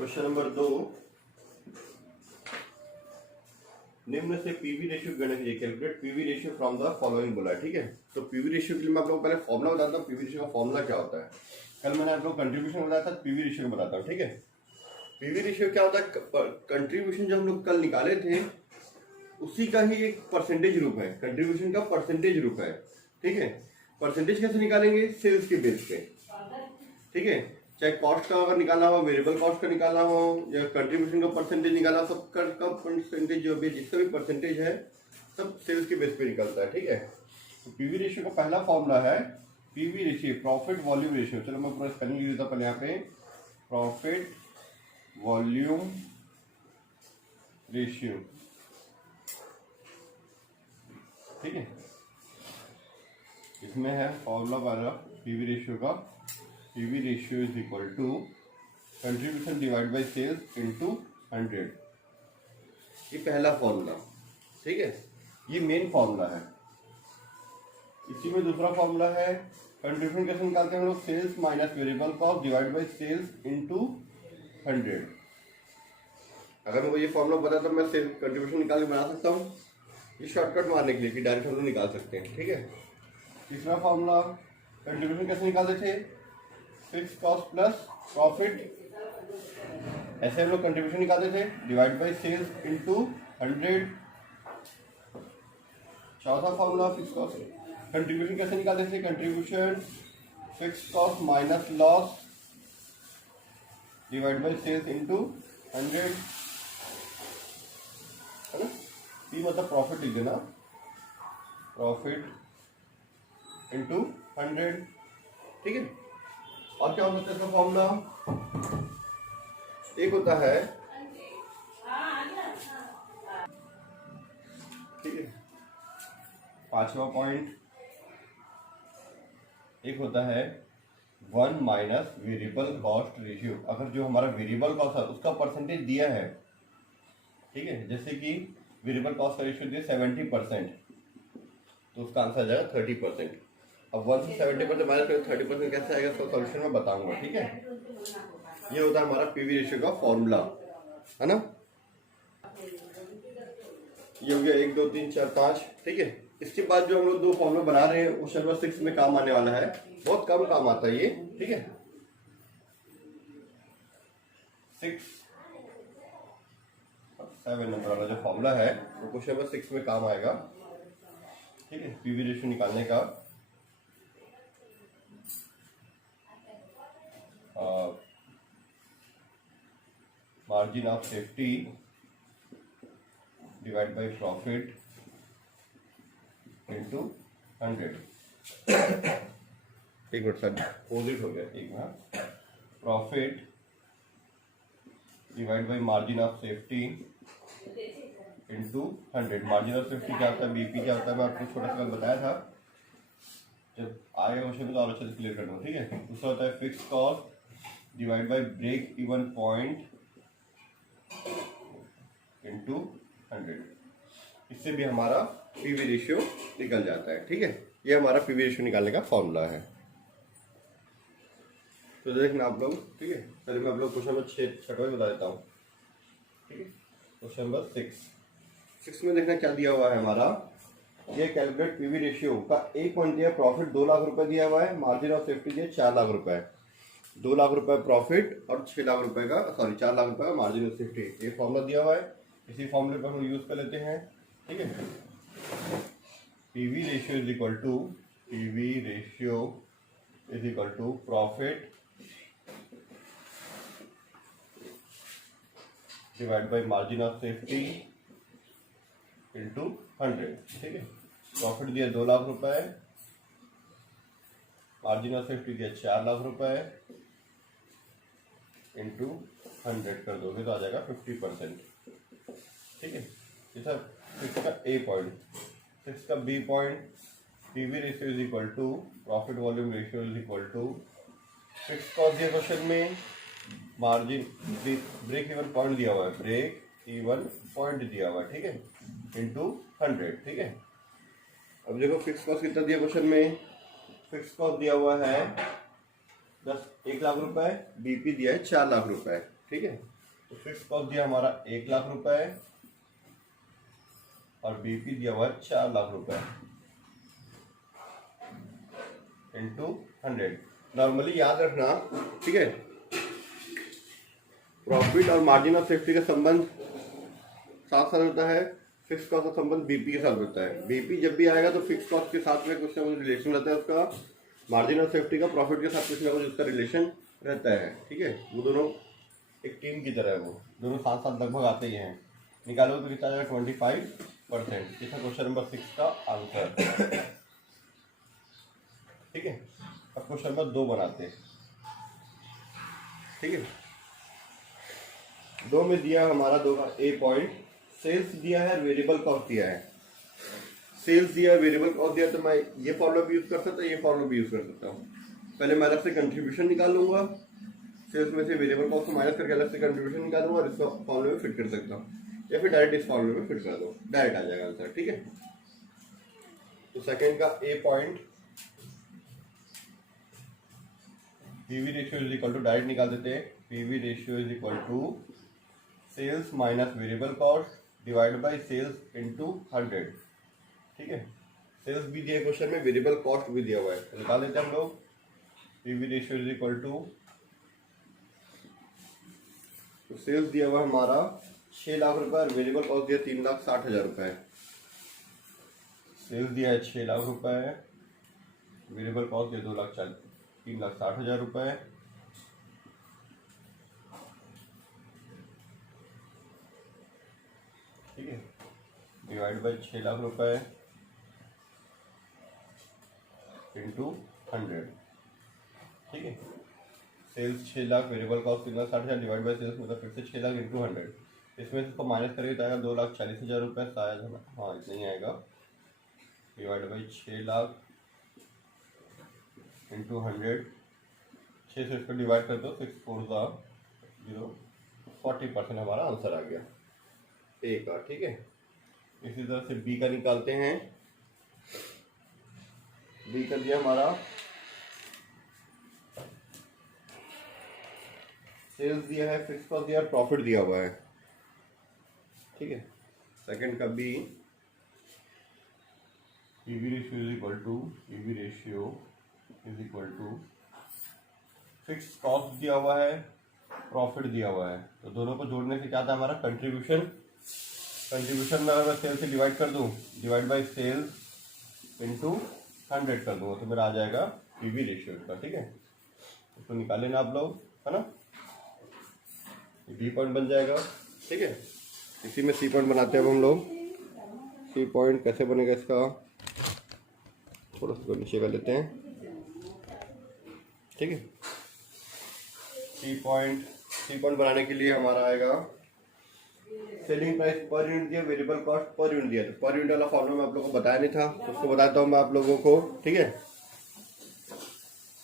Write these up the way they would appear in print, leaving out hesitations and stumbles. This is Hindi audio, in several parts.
क्वेश्चन नंबर 2, निम्न से पीवी रेशियो गणना कीजिए। Calculate PV ratio from the following बोला है। ठीक है, तो पीवी रेशियो के लिए मैं आप लोगों को पहले फॉर्मूला बताता हूँ। पीवी रेशियो का फॉर्मूला क्या होता है, कल मैंने आप लोग कंट्रीब्यूशन बताया था, पीवी रेशियो को बताता हूँ। ठीक है, पीवी रेशियो क्या होता है, कंट्रीब्यूशन जो हम लोग कल निकाले थे उसी का ही एक परसेंटेज रूप है। कंट्रीब्यूशन का परसेंटेज रूप है। ठीक है, परसेंटेज कैसे निकालेंगे, सेल्स के बेस पे। ठीक है, चाहे कॉस्ट का अगर निकालना हो, वेरिएबल कॉस्ट का निकालना हो, या कंट्रीब्यूशन का परसेंटेज निकालना, सबका परसेंटेज जो भी जिसका भी परसेंटेज है सब सेल्स के बेस पे निकलता है। ठीक है, तो पीवी रेशियो का पहला फॉर्मूला है PV ratio, profit volume ratio. चलो मैं पूरा स्पेलिंग लिख देता हूं पहले यहाँ पे, प्रॉफिट वॉल्यूम रेशियो। ठीक है, इसमें है फॉर्मूला वाला पीवी रेशियो का, PV ratio is equal to contribution divide by sales into 100। ये पहला फॉर्मूला। ठीक है, ये मेन फॉर्मूला है। इसी में दूसरा फॉर्मूला है कंट्रीब्यूशन कैसे निकालते हैं हम लोग, sales minus variable cost divide by sales into 100। अगर मुझे ये फॉर्मूला पता तो मैं सेल्स कंट्रीब्यूशन निकाल के बना सकता हूँ, ये शॉर्टकट मारने के लिए कि डायरेक्ट हम लोग निकाल सकते हैं। ठीक है, तीसरा फॉर्मूला कंट्रीब्यूशन कैसे निकालते थे, फिक्स कॉस्ट प्लस प्रॉफिट, ऐसे हम लोग कंट्रीब्यूशन निकालते थे, डिवाइड बाय सेल्स इनटू 100। चौथा फॉर्मूला फिक्स कॉस्ट कंट्रीब्यूशन कैसे निकालते थे, contribution fix cost minus loss divide by sales into 100, है ना। ये मतलब प्रॉफिट लिख देना, प्रॉफिट इनटू 100। ठीक है, और क्या होता है इसका फॉर्मूला, एक होता है, ठीक है, पांचवा पॉइंट, एक होता है 1 माइनस वेरिएबल कॉस्ट रेशियो। अगर जो हमारा वेरिएबल कॉस्ट है उसका परसेंटेज दिया है, ठीक है, जैसे कि वेरिएबल कॉस्ट का रेशियो दिया 70%, तो उसका आंसर आ जाएगा 30%। अब 1 से 70% माइनस करें 30% कैसे आएगा, इसका सॉल्यूशन मैं बताऊंगा। ठीक है, ये होता है हमारा पीवी रेशियो का फॉर्मूला, है ना। ये हो गया 1 2 3 4 5। ठीक है, इसके बाद जो हम लोग दो फॉर्मूला बना रहे हैं वो नंबर 6 में काम आने वाला है, बहुत कम काम आता है ये। ठीक है, 6 7 नंबर वाला जो फॉर्मूला है वो क्वेश्चन नंबर 6 में काम आएगा। ठीक है, पीवी रेशियो निकालने का margin of safety divide by profit into 100। एक मिनट सर, अपोजिट हो गया, एक minute, profit divide by margin of safety into 100। Margin of safety क्या होता है, बीपी क्या होता है, मैं आपको छोटा सा बताया था, जब आगे क्वेश्चन में तो और अच्छे से क्लियर कर दूँ। ठीक है, दूसरा होता है fix cost divide by break even point into 100। इससे भी हमारा पीवी रेशियो निकल जाता है। ठीक है, ये हमारा पीवी रेशियो निकालने का फॉर्मूला है। तो देखना आप लोग। ठीक है, चलिए मैं आप लोग क्वेश्चन नंबर 6 बता देता हूँ। ठीक है, क्वेश्चन नंबर 6 में देखना क्या दिया हुआ है हमारा, ये कैलकुलेट पीवी रेशियो का एक पॉइंट दिया, प्रॉफिट 2 लाख रुपए दिया हुआ है, मार्जिन ऑफ सेफ्टी दिया 4 लाख रुपए। 2 लाख रुपए प्रॉफिट और 6 लाख रुपए का, सॉरी 4 लाख रुपए का मार्जिन ऑफ सेफ्टी। ये फॉर्मूला दिया हुआ है, इसी फॉर्मूले पर हम यूज कर लेते हैं। ठीक है, PV ratio is equal to, PV ratio is equal to profit divide by margin of safety into 100। ठीक है, प्रॉफिट दिया 2 लाख रुपए, मार्जिन ऑफ सेफ्टी दिया 4 लाख रुपए, इनटू 100 कर दोगे तो आ जाएगा 50%। ठीक है, ये सब 6 का ए पॉइंट। 6 का B point, PV ratio is equal to profit volume ratio is equal to fix cost दिया क्वेश्चन में, मार्जिन ब्रेक इवन पॉइंट दिया हुआ है, ब्रेक इवन पॉइंट दिया हुआ है। ठीक है, इनटू 100। ठीक है, अब देखो फिक्स कॉस्ट कितना दिया क्वेश्चन में, फिक्स कॉस्ट दिया हुआ है 1 लाख रुपए, बीपी दिया है 4 लाख रुपए। ठीक है। तो फिक्स कॉस्ट दिया हमारा 1 लाख रुपए और बीपी दिया हुआ है 4 लाख रुपए इंटू 100। नॉर्मली याद रखना, ठीक है, प्रॉफिट और मार्जिन ऑफ सेफ्टी का संबंध साथ साथ होता है, फिक्स कॉस्ट का संबंध बीपी के साथ होता है। बीपी जब भी आएगा तो फिक्स कॉस्ट के साथ में कुछ ना कुछ रिलेशन रहता है उसका, मार्जिन ऑफ सेफ्टी का प्रॉफिट के साथ कुछ ना कुछ उसका रिलेशन रहता है, ठीक है। वो दोनों एक टीम की तरह है, वो दोनों साथ साथ लगभग आते ही हैं। निकालो तो कितना आ जाएगा 25%। ये था क्वेश्चन नंबर 6 का आंसर, ठीक है। अब क्वेश्चन नंबर 2 बनाते हैं, ठीक है। 2 में दिया हमारा 2 का ए पॉइंट, सेल्स दिया है, वेरिएबल कॉस्ट दिया है। सेल्स दिया है, वेरिएबल कॉस्ट दिया, तो मैं ये फॉर्मूला भी यूज कर सकता हूँ, ये फॉर्मूला भी यूज कर सकता हूँ। पहले मैं अलग से कंट्रीब्यूशन निकाल लूंगा, सेल्स में से वेरिएबल कॉस्ट को माइनस करके अलग से कंट्रीब्यूशन निकालूंगा और इसको फॉर्मूले में फिट कर सकता हूँ, या फिर डायरेक्ट इस फॉर्मूले में फिट कर दो, डायरेक्ट आ जाएगा आंसर, ठीक है। तो सेकेंड का a point, PV ratio is equal to, direct निकाल देते हैं, PV ratio is equal to sales minus variable cost divide by sales into 100, ठीक है। सेल्स भी दिया क्वेश्चन में, वेरिएबल कॉस्ट भी दिया हुआ है, तो निकाल देते हैं हम लोग। PV ratio is equal to, तो सेल्स दिया हुआ हमारा 6 लाख रुपए और वेरिएबल कॉस्ट दिया 3,60,000 रुपए। सेल्स दिया है 6 लाख रुपए, वेरिएबल कॉस्ट दिया 3,60,000 रुपए, ठीक है, डिवाइड बाई 6 लाख रुपए इंटू 100, ठीक है। Sales 6 lakh, variable cost 3,60,000 divide by sales, मतलब फिर से 6 लाख इंटू 100। इसमें से इसको माइनस करेंगे तो आएगा 2,40,000 रुपये शायद, हाँ इतना ही आएगा, डिवाइड बाई 6 लाख इंटू 100। 6 से इसको डिवाइड कर दो, 6 4 0, 40% हमारा आंसर आ गया ए का, ठीक है। इसी तरह से बी का निकालते हैं। बी का दिया हमारा सेल्स दिया है, फिक्स कॉस्ट दिया है, प्रॉफिट दिया हुआ है, ठीक है। सेकंड का B, PV ratio is equal to, PV ratio is equal to fix cost दिया हुआ है, प्रॉफिट दिया हुआ है, तो दोनों को जोड़ने से क्या था हमारा कंट्रीब्यूशन। कंट्रीब्यूशन में अगर मैं सेल्स से डिवाइड कर दूं, डिवाइड बाय सेल्स इंटू 100 कर दूंगा, तो मेरा आ जाएगा पीवी रेशियो का, ठीक है। इसको निकाल लेना आप लोग, है ना, बी पॉइंट बन जाएगा, ठीक है। इसी में सी पॉइंट बनाते हैं अब हम लोग। सी पॉइंट कैसे बनेगा इसका, थोड़ा सा नीचे कर लेते हैं, ठीक है। सी पॉइंट बनाने के लिए हमारा आएगा सेलिंग प्राइस पर यूनिट दिया, वेरिएबल कॉस्ट पर यूनिट दिया, तो पर यूनिट वाला फॉर्मूला मैं आप लोगों को बताया नहीं था, तो उसको बताता हूँ मैं आप लोगों को, ठीक है,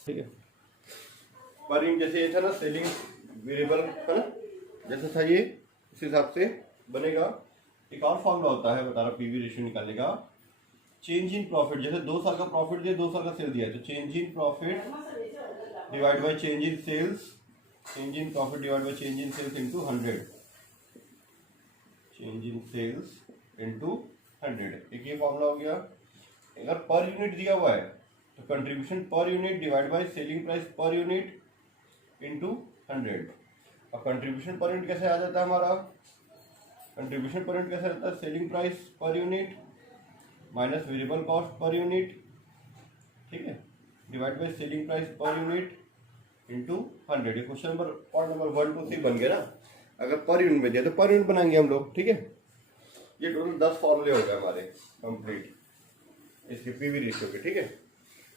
ठीक है। पर यूनिट जैसे ये था ना, सेलिंग वेरिएबल है ना, जैसा था ये, इस हिसाब से बनेगा। एक और फॉर्मूला होता है, बता रहा पीवी रेशियो निकालने का, चेंज इन प्रॉफिट। जैसे 2 साल का प्रॉफिट दिया, 2 साल का सेल दिया, तो change in profit divide by change in sales, change in profit divide by change in sales into 100, change in sales into 100। एक ये फॉर्मूला हो गया। अगर पर यूनिट दिया हुआ है तो कंट्रीब्यूशन पर unit divide by selling price per unit into 100। अब कंट्रीब्यूशन पर यूनिट कैसे आ जाता है हमारा, कंट्रीब्यूशन पर यूनिट कैसे रहता है, selling price per unit minus variable cost per unit, ठीक है, divide by selling price per unit into 100। ये क्वेश्चन नंबर पॉइंट नंबर 1 2 3 बन गया ना। अगर पर यूनिट में दिया तो पर यूनिट बनाएंगे हम लोग, ठीक है। ये टोटल 10 फॉर्मूले हो गए हमारे कंप्लीट इसके पीवी रेशियो के, ठीक है।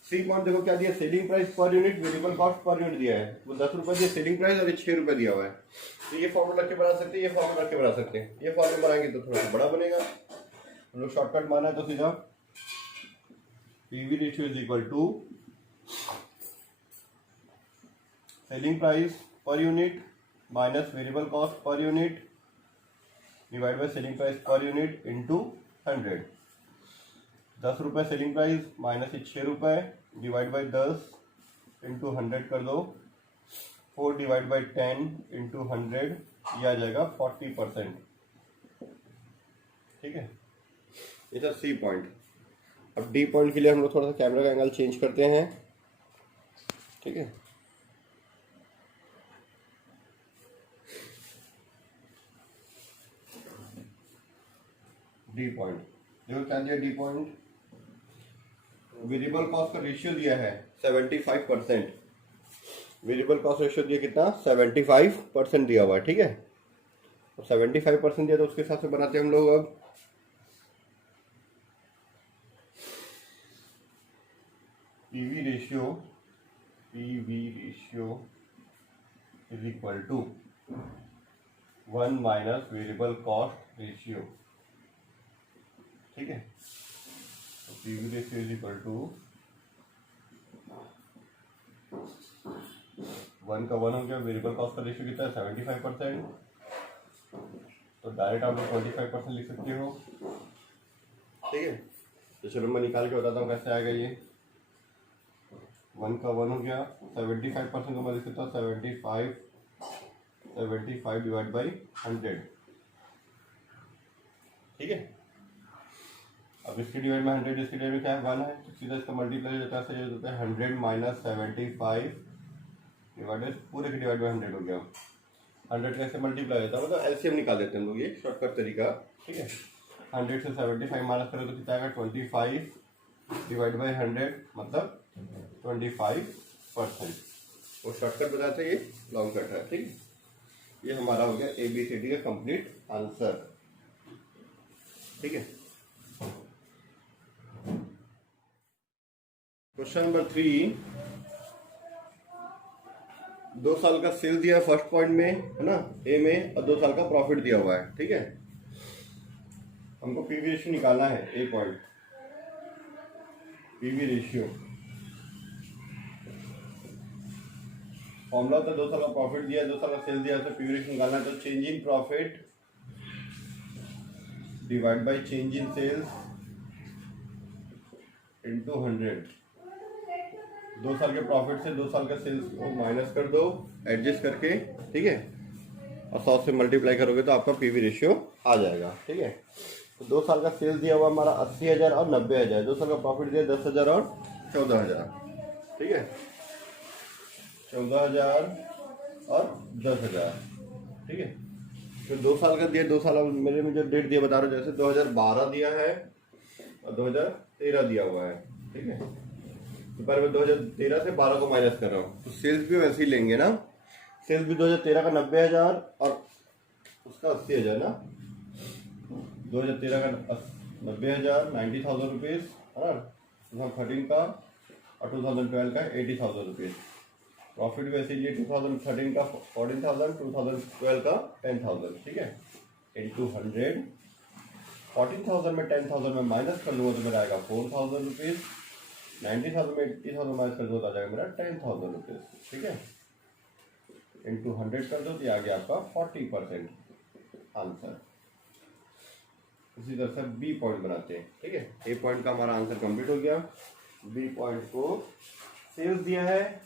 सी पॉइंट देखो क्या दिया, selling price per unit, variable cost per unit दिया है, वो 10 रुपये दिया सेलिंग प्राइस और 6 रुपये दिया हुआ है। तो ये फॉर्मूला रख के बना सकते हैं, ये फॉर्मूला रख के बना सकते हैं। ये फॉर्मूला बनाएंगे तो थोड़ा सा बड़ा बनेगा, हम लोग शॉर्टकट माना है तो सीधा PV ratio is equal to selling price per unit minus variable cost per unit divide by selling price per unit into 100। 10 रुपये सेलिंग प्राइस माइनस 6 रुपये डिवाइड बाई 10 इंटू 100 कर दो, 4 डिवाइड बाई 10 इंटू 100, ये आ जाएगा 40%। ठीक है, ये था सी पॉइंट। अब डी पॉइंट के लिए हम लोग थोड़ा सा कैमरा का एंगल चेंज करते हैं। ठीक है, डी पॉइंट देखो क्या दिया। डी पॉइंट वेरिएबल कॉस्ट का रेशियो दिया है 75%। वेरिएबल कॉस्ट रेशियो दिया कितना, 75% दिया हुआ है। ठीक है, तो 75% दिया तो उसके हिसाब से बनाते हैं हम लोग। अब PV ratio is equal to 1 minus variable cost ratio. ठीक है, तो PV ratio is equal to 1 का 1 हो गया। वेरिएबल कॉस्ट का रेशियो कितना है, 75%। तो डायरेक्ट आप लोग 25% लिख सकते हो। ठीक है, तो चलो मैं निकाल के बताता हूँ कैसे आएगा ये। 1 का 1 हो गया, 75% को मैं लिख सकता हूँ 75 डिवाइड बाई 100। ठीक है, अब इसके डिवाइड में 100, इसके डिवाइड में क्या है, 1 है, तो सीधा इसका मल्टीप्लाई हो जाता है 100 माइनस 75 डिवाइडेड, पूरे के डिवाइड में 100 हो गया। 100 कैसे मल्टीप्लाई होता है, मतलब एलसीएम निकाल देते हैं हम लोग, ये शॉर्टकट तरीका। ठीक है, 100 से 75 माइनस करो तो कितना आएगा, 25 डिवाइड बाई 100 मतलब 25%। वो शॉर्टकट बताते हैं, ये लॉन्ग कट है। ठीक है, ये हमारा हो गया ABCD का कंप्लीट आंसर। ठीक है, क्वेश्चन नंबर 3, 2 साल का सेल दिया है फर्स्ट पॉइंट में, है ना, ए में, और 2 साल का प्रॉफिट दिया हुआ है। ठीक है, हमको पीवी रेशियो निकालना है। ए पॉइंट पीवी रेशियो फॉर्मूला होता है, 2 साल का प्रॉफिट दिया, 2 साल का सेल दिया, तो पीवी रेशियो निकालना है। तो change in profit divide by change in sales into 100। 2 साल के प्रॉफिट से 2 साल का सेल्स को माइनस कर दो एडजस्ट करके। ठीक है, और 100 से मल्टीप्लाई करोगे तो आपका पीवी रेशियो आ जाएगा। ठीक है, तो 2 साल का सेल्स दिया हुआ हमारा 80,000 और 90,000। 2 साल का प्रॉफिट दिया 10,000 और 14,000। ठीक है, 14,000 और 10,000। ठीक है, तो 2 साल का दिया, 2 साल मेरे में जो डेट दिया बता रहा हूँ, जैसे 2012 दिया है और 2013 दिया हुआ है। ठीक है, तो पर मैं 2013 से 12 को माइनस कर रहा हूँ, तो सेल्स भी वैसे ही लेंगे ना। सेल्स भी 2013 का 90,000 और उसका 80,000 ना। 2013 का 90,000 90,000 रुपीज़, है ना, 2013 का, और 2012 का 80,000 रुपीज़। प्रॉफिट वैसे ही 2013 का 14,000, 2012 का 10,000। ठीक है, इंटू 100। 14,000 में 10,000 में माइनस कर लूँगा तो मेरा आएगा 4,000 रुपीज़। 90,000 में 80,000 माइनस कर दो तो आ जाएगा मेरा 10,000 रुपीज़। ठीक है, इंटू 100 कर दो तो ये आ गया आपका 40% आंसर। इसी तरह से बी पॉइंट बनाते हैं। ठीक है, ए पॉइंट का हमारा आंसर कंप्लीट हो गया। बी पॉइंट को सेल्स दिया है,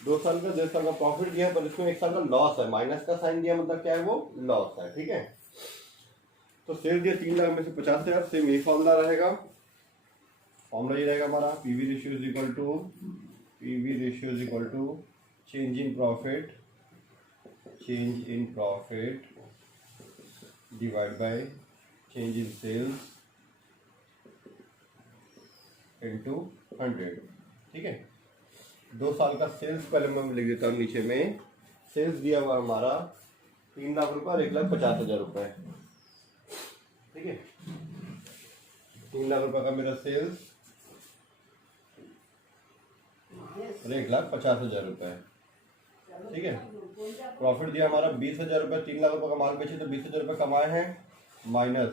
2 साल का, 2 साल का प्रॉफिट दिया है, पर इसमें 1 साल का लॉस है, माइनस का साइन दिया, मतलब क्या है, वो लॉस है। ठीक है, तो सेल्स दिया 3 लाख में से 50,000। सेम यही फॉर्मूला रहेगा। फॉर्मूला ये रहेगा हमारा, PV ratio is equal to change in profit divide by change in sales into 100। ठीक है, 2 साल का सेल्स पहले मैं लिख देता हूँ नीचे में। सेल्स दिया हुआ हमारा 3 लाख रुपये और 1,50,000 रुपये। ठीक है, 3 लाख रुपये का मेरा सेल्स और 1,50,000 रुपये। ठीक है, प्रॉफिट दिया हमारा 20,000 रुपये। 3 लाख रुपये का माल बेचे तो 20,000 रुपये कमाए हैं, माइनस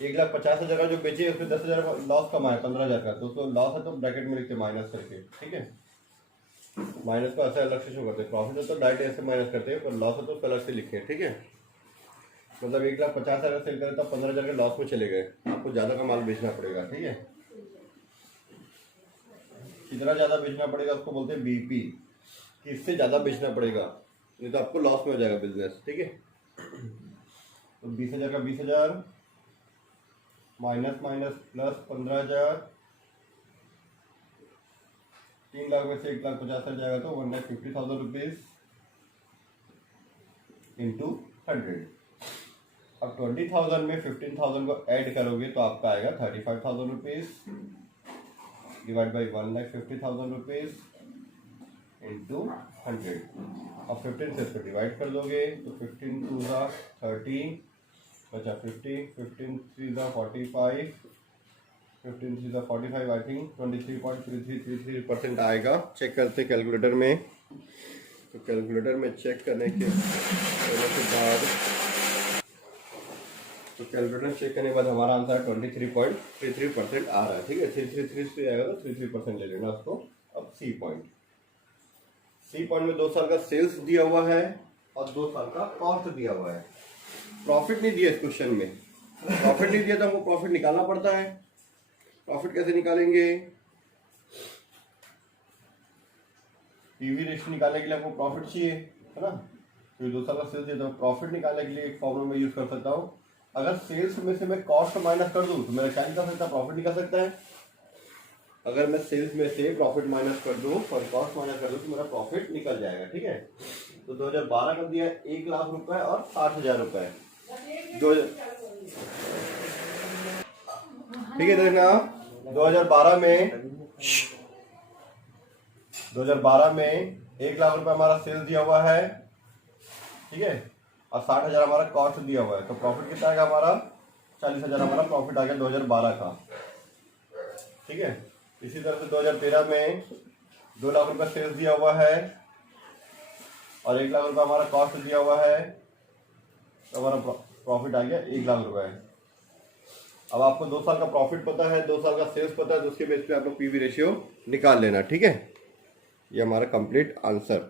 1,50,000 का जो बेचे उसमें 10,000 का लॉस कमाया, 15,000 का, तो उसको लॉस है तो ब्रैकेट में लिखते माइनस करके। ठीक है, माइनस को ऐसे अलग से शो करते हैं। प्रॉफिट है तो डायरेक्ट ऐसे माइनस करते हैं, पर लॉस है तो अलग से लिखे। ठीक है, मतलब 1,50,000 सेल करें तो 15,000 के लॉस में चले गए, आपको ज़्यादा का माल बेचना पड़ेगा। ठीक है, कितना ज़्यादा बेचना पड़ेगा उसको बोलते हैं बीपी, कि इससे ज़्यादा बेचना पड़ेगा, नहीं तो आपको लॉस में हो जाएगा बिजनेस। ठीक है, तो 20,000 का 20,000 माइनस माइनस प्लस 15,000, 3 लाख में से 1,50,000 जाएगा तो 1,50,000 रुपीज़ इंटू 100। अब 20,000 में 15,000 को ऐड करोगे तो आपका आएगा 35,000 rupees divide by 1,50,000 rupees into 100। अब 15 से इसको डिवाइड कर दोगे तो 15 टू ज़ा 30 बचा 50, 15 थ्री ज़ा 45, 15 थ्री ज़ा 45, आई थिंक 23.3333% आएगा। चेक करते कैलकुलेटर में, तो कैलकुलेटर में चेक करने के बाद, तो कैलकुलेटर चेक करने के बाद हमारा आंसर 23.33% आ रहा है। ठीक है, 3333 आएगा तो 33% ले लेना उसको। अब सी पॉइंट में 2 साल का सेल्स दिया हुआ है और 2 साल का कॉस्ट दिया हुआ है। प्रॉफिट नहीं दिया इस क्वेश्चन में, प्रॉफिट नहीं दिया तो हमको प्रॉफिट निकालना पड़ता है। प्रॉफिट कैसे निकालेंगे? पीवी रेशियो निकालने के लिए आपको प्रॉफिट चाहिए, है ना। तो 2 साल का सेल्स दिया तो प्रॉफिट निकालने के लिए एक फॉर्मूला में यूज कर सकता हूँ। अगर सेल्स में से मैं कॉस्ट माइनस कर दूं तो मेरा क्या निकल सकता है? प्रॉफिट निकल सकता है। अगर मैं सेल्स में से प्रॉफिट माइनस कर दूं और कॉस्ट माइनस कर दूं तो मेरा प्रॉफिट निकल जाएगा। ठीक है, तो 2012 का दिया 1 लाख रुपए और 60,000 रुपए। ठीक है, देखना 2012 में 1 लाख रुपए हमारा सेल्स दिया हुआ है। ठीक है, और 60,000 हमारा कॉस्ट दिया हुआ है, तो प्रॉफिट कितना आएगा हमारा? 40,000 हमारा प्रॉफिट आ गया 2012 का। ठीक है, इसी तरह से 2013 में 2 लाख रुपए सेल्स दिया हुआ है और 1 लाख रुपए हमारा कॉस्ट दिया हुआ है, तो हमारा प्रॉफिट आ गया 1 लाख रुपए। अब आपको 2 साल का प्रॉफिट पता है, 2 साल का सेल्स पता है, तो उसके बेस पे आप लोग पीवी रेशियो निकाल लेना। ठीक है, ये हमारा कंप्लीट आंसर।